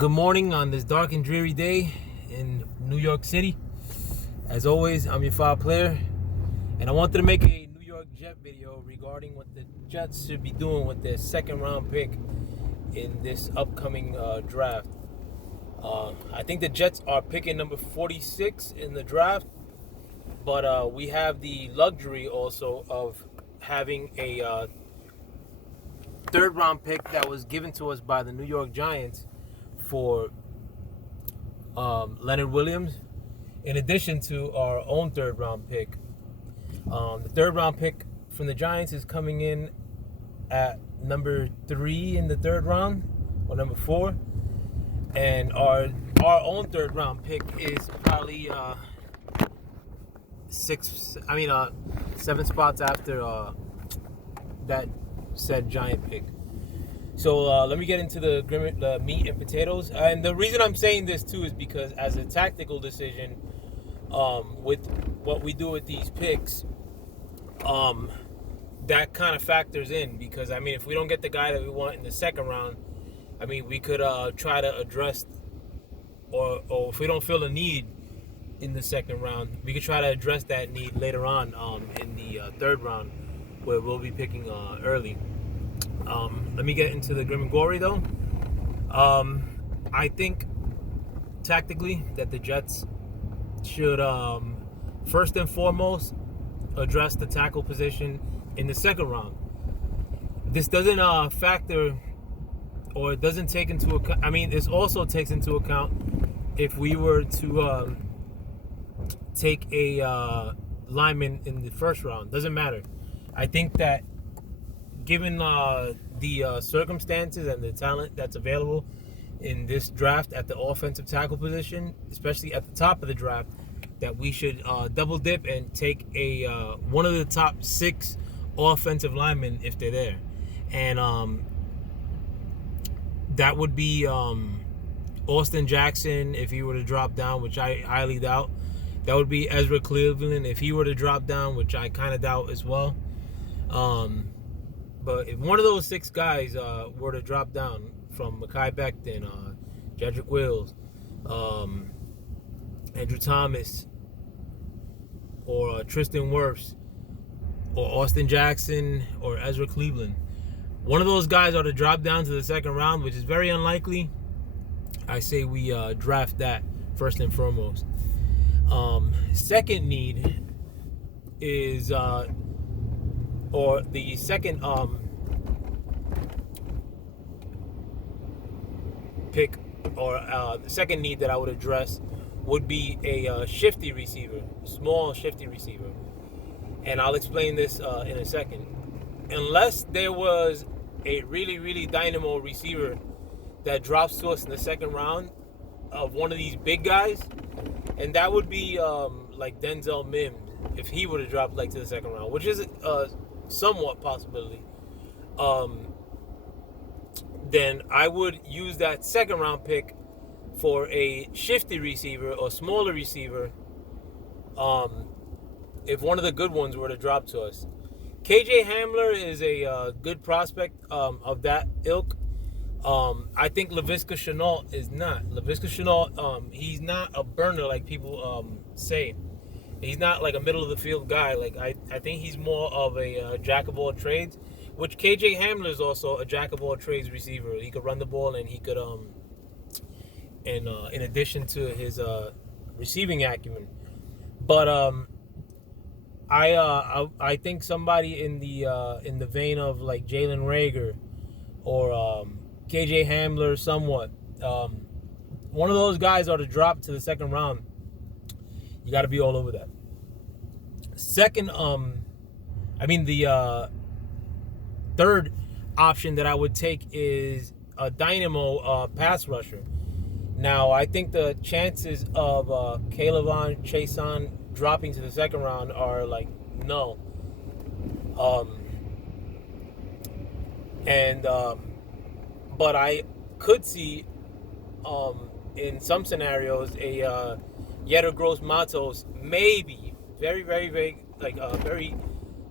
Good morning on this dark and dreary day in New York City. As always, I'm your file player, and I wanted to make a New York Jet video regarding what the Jets should be doing with their second round pick in this upcoming draft. I think the Jets are picking number 46 in the draft, but we have the luxury also of having a third round pick that was given to us by the New York Giants for Leonard Williams, in addition to our own third round pick. The third round pick from the Giants is coming in at number 3 in the third round, or number 4, and our own third round pick is probably 7 spots after that said Giant pick. So let me get into the meat and potatoes. And the reason I'm saying this too is because as a tactical decision, with what we do with these picks, that kind of factors in. Because I mean, if we don't get the guy that we want in the second round, I mean, we could try to address, or if we don't feel a need in the second round, we could try to address that need later on in the third round, where we'll be picking early. Let me get into the grim and gory though. I think tactically that the Jets should first and foremost address the tackle position in the second round. This doesn't factor, or it doesn't take into account. I mean, this also takes into account if we were to take a lineman in the first round. Doesn't matter. I think that given the circumstances and the talent that's available in this draft at the offensive tackle position, especially at the top of the draft, that we should double dip and take a one of the top 6 offensive linemen if they're there. And that would be Austin Jackson if he were to drop down, which I highly doubt. That would be Ezra Cleveland if he were to drop down, which I kind of doubt as well. But if one of those 6 guys were to drop down, from Mekhi Becton, Jedrick Wills, Andrew Thomas, or Tristan Wirfs, or Austin Jackson, or Ezra Cleveland, one of those guys are to drop down to the second round, which is very unlikely, I say we draft that first and foremost. Second need is, or the second pick, or the second need that I would address would be a shifty receiver, small shifty receiver. And I'll explain this in a second. Unless there was a really, really dynamo receiver that drops to us in the second round of one of these big guys, and that would be like Denzel Mims if he were to drop like to the second round, which is somewhat possibility. Then I would use that second round pick for a shifty receiver or smaller receiver, if one of the good ones were to drop to us. KJ Hamler is a good prospect of that ilk. I think Laviska Shenault is not. Laviska Shenault, he's not a burner like people say. He's not like a middle of the field guy. Like I think he's more of a jack of all trades, which KJ Hamler is also a jack of all trades receiver. He could run the ball, and he could in addition to his receiving acumen. But I think somebody in the vein of like Jalen Reagor or KJ Hamler, somewhat. One of those guys are to drop to the second round. You got to be all over that. Second, the third option that I would take is a dynamo pass rusher. Now, I think the chances of K'Lavon Chaisson dropping to the second round are like null. But I could see in some scenarios a Yetur Gross-Matos, maybe very, very, very, like a very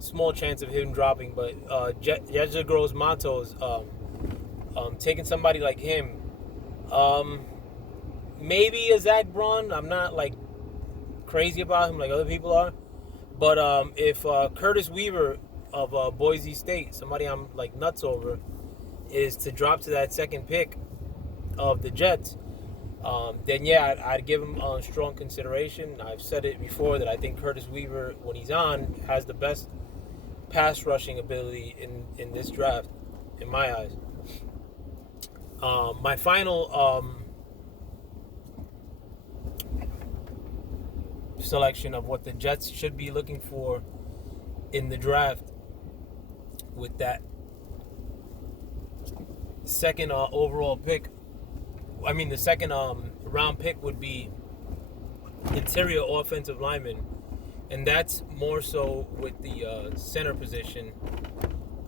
small chance of him dropping, but Yetur Gross-Matos, taking somebody like him Um, Maybe a Zach Braun. I'm not like crazy about him like other people are. But if Curtis Weaver of Boise State, somebody I'm like nuts over, is to drop to that second pick of the Jets, then yeah, I'd give him strong consideration. I've said it before that I think Curtis Weaver, when he's on, has the best pass rushing ability in this draft, in my eyes. My final selection of what the Jets should be looking for in the draft with that second overall pick. I mean, the second round pick would be interior offensive lineman, and that's more so with the center position.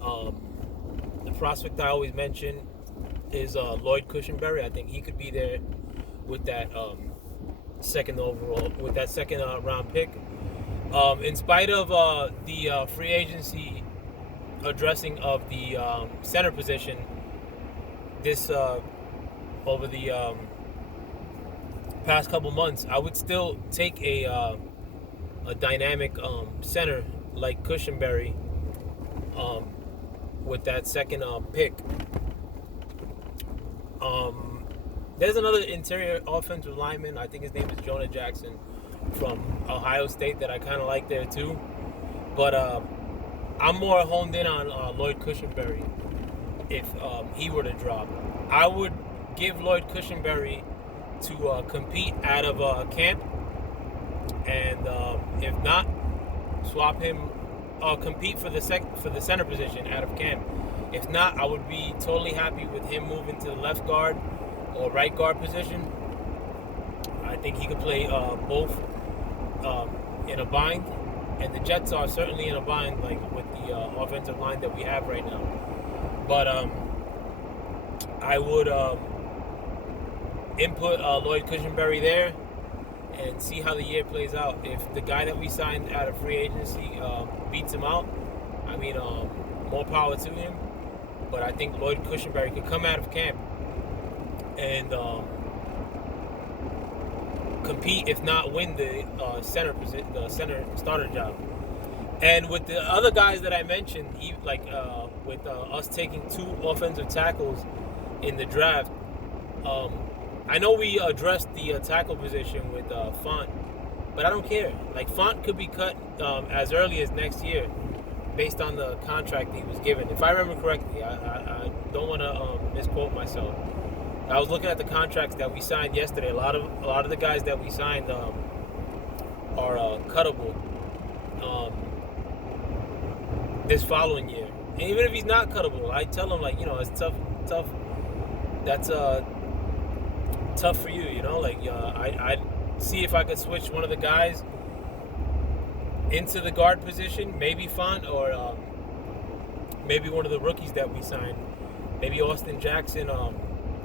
The prospect I always mention is Lloyd Cushenberry. I think he could be there with that second overall, with that second round pick. In spite of the free agency addressing of the center position, this over the past couple months, I would still take a dynamic center like Cushenberry with that second pick. There's another interior offensive lineman. I think his name is Jonah Jackson from Ohio State that I kind of like there too. But I'm more honed in on Lloyd Cushenberry if he were to drop. I would give Lloyd Cushenberry to compete out of camp, and if not, swap him, compete for the center position out of camp. If not, I would be totally happy with him moving to the left guard or right guard position. I think he could play both in a bind, and the Jets are certainly in a bind, like with the offensive line that we have right now. But I would input Lloyd Cushenberry there and see how the year plays out. If the guy that we signed out of free agency beats him out, I mean, more power to him. But I think Lloyd Cushenberry could come out of camp and compete, if not win, the center starter job. And with the other guys that I mentioned, with us taking 2 offensive tackles in the draft, I know we addressed the tackle position with Font, but I don't care. Like, Font could be cut as early as next year based on the contract he was given. If I remember correctly, I don't want to misquote myself. I was looking at the contracts that we signed yesterday. A lot of the guys that we signed are cuttable this following year. And even if he's not cuttable, I tell him, like, it's tough. That's tough for you, Like, I'd see if I could switch one of the guys into the guard position, maybe Font, or maybe one of the rookies that we signed, maybe Austin Jackson.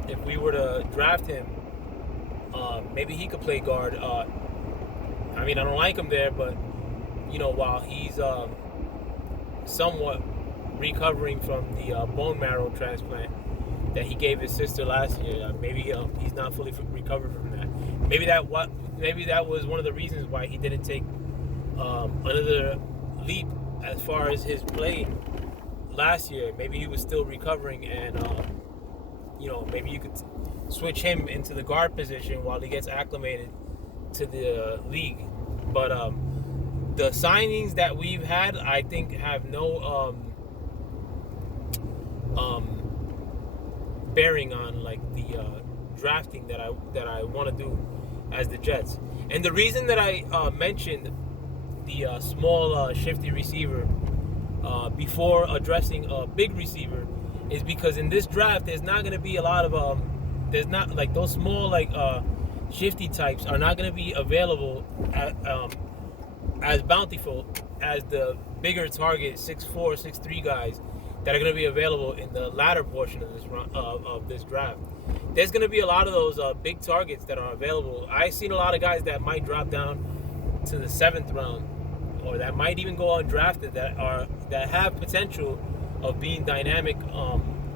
If we were to draft him, maybe he could play guard. I mean, I don't like him there, but while he's somewhat recovering from the bone marrow transplant that he gave his sister last year, maybe he's not fully recovered from that. Maybe that was one of the reasons why he didn't take another leap as far as his play last year. Maybe he was still recovering, and maybe you could switch him into the guard position while he gets acclimated to the league. But the signings that we've had, I think, have no bearing on like the drafting that I want to do as the Jets. And the reason that I mentioned the small shifty receiver before addressing a big receiver is because in this draft there's not going to be a lot of there's not like those small like shifty types are not going to be available as bountiful as the bigger target 6'4", 6'3" guys that are going to be available in the latter portion of this draft. There's going to be a lot of those big targets that are available. I've seen a lot of guys that might drop down to the 7th round, or that might even go undrafted, that have potential of being dynamic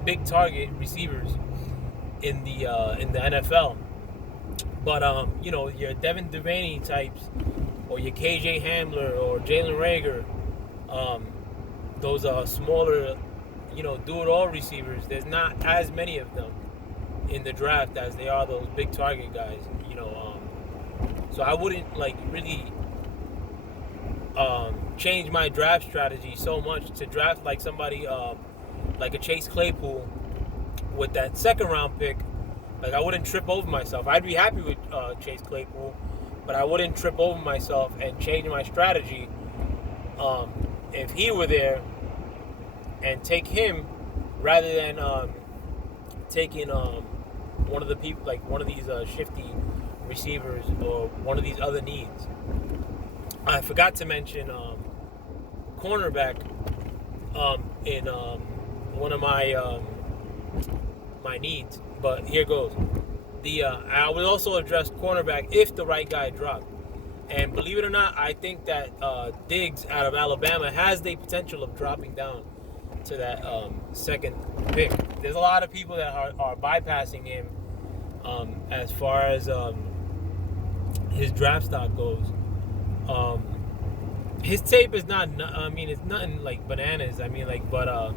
big target receivers in the NFL. But you know, your Devin Duvernay types, or your KJ Hamler or Jalen Rager, those smaller, you know, do-it-all receivers. There's not as many of them in the draft as they are those big target guys. You know, so I wouldn't like really change my draft strategy so much to draft like somebody like a Chase Claypool with that second round pick. Like, I wouldn't trip over myself. I'd be happy with Chase Claypool, but I wouldn't trip over myself and change my strategy if he were there, and take him rather than taking one of the people, like one of these shifty receivers or one of these other needs. I forgot to mention cornerback in one of my my needs. But here goes. I would also address cornerback if the right guy dropped. And believe it or not, I think that Diggs out of Alabama has the potential of dropping down to that second pick. There's a lot of people that are bypassing him as far as his draft stock goes. His tape is not, I mean, it's nothing like bananas. I mean, like, but I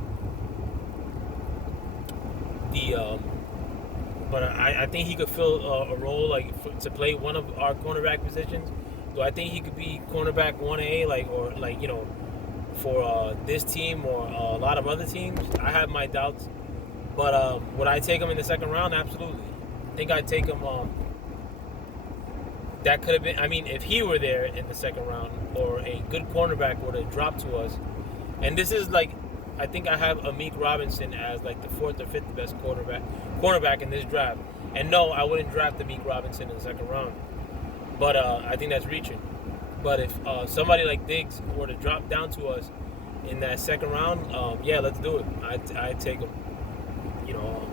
think he could fill a role like to play one of our cornerback positions. Do I think he could be cornerback 1A, like, or like, you know, for this team or a lot of other teams? I have my doubts, but would I take him in the second round? Absolutely. I think I'd take him. That could have been. I mean, if he were there in the second round, or a good cornerback would have dropped to us, and this is like, I think I have Amik Robinson as like the fourth or fifth best cornerback in this draft. And no, I wouldn't draft Amik Robinson in the second round. But I think that's reaching. But if somebody like Diggs were to drop down to us in that second round, yeah, let's do it. I'd take him. You know,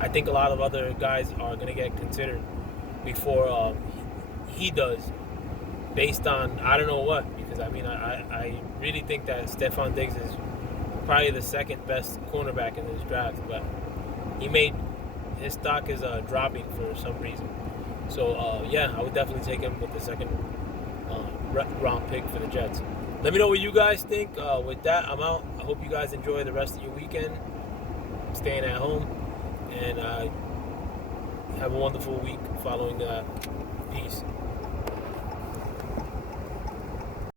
I think a lot of other guys are going to get considered before he does, based on I don't know what. Because I mean, I really think that Stephon Diggs is probably the second best cornerback in this draft, but his stock is dropping for some reason. So yeah, I would definitely take him with the second round pick for the Jets. Let me know what you guys think. With that, I'm out. I hope you guys enjoy the rest of your weekend, staying at home, and have a wonderful week following that. Peace.